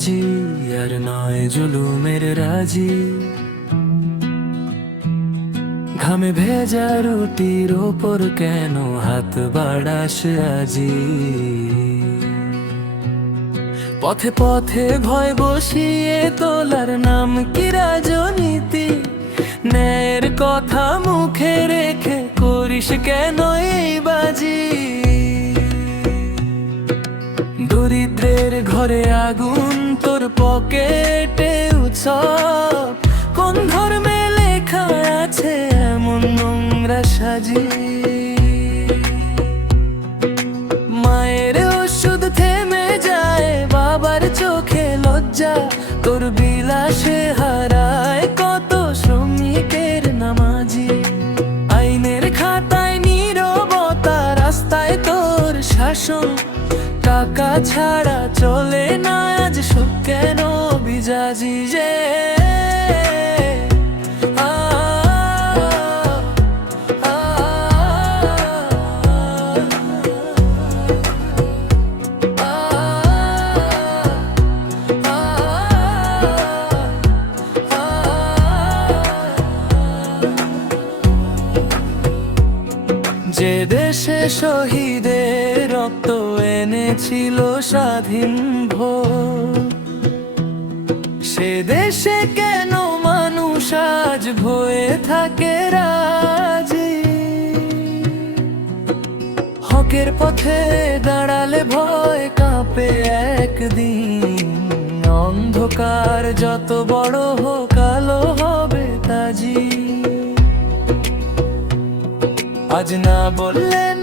বাজি, আর নয় জুলুমের রাজি। ঘামে ভেজা রুটির ওপর কেন হাত বাড়াস আজি? পথে পথে ভয় বসিয়ে তোলার নাম কি রাজনীতি? ন্যায়ের কথা মুখে রেখে করিস কেন এই বাজি? দরিদ্রের ঘরে আগুন, তোর পকেটে উৎসব। কোন ধর্মে লেখা আছে এমন নোংরা সাজি? মায়ের ওষুধ থেমে যায়, বাবার চোখে লজ্জা। তোর বিলাসে হারায় কত শ্রমিকের নামাজি। আইনের খাতায় নীরবতা, রাস্তায় তোর শাসন। টাকা ছাড়া চলে না আজ সব কেন বিজাজি যে? যে দেশে শহীদের রক্ত এনেছিল স্বাধীন ভোর, সে দেশে কেন মানুষ আজ ভয়ে থাকে রাজি? হকের পথে দাঁড়ালে ভয় কাঁপে একদিন। অন্ধকার যত বড় হোক আলো হবে তাজি। আজ না বললেন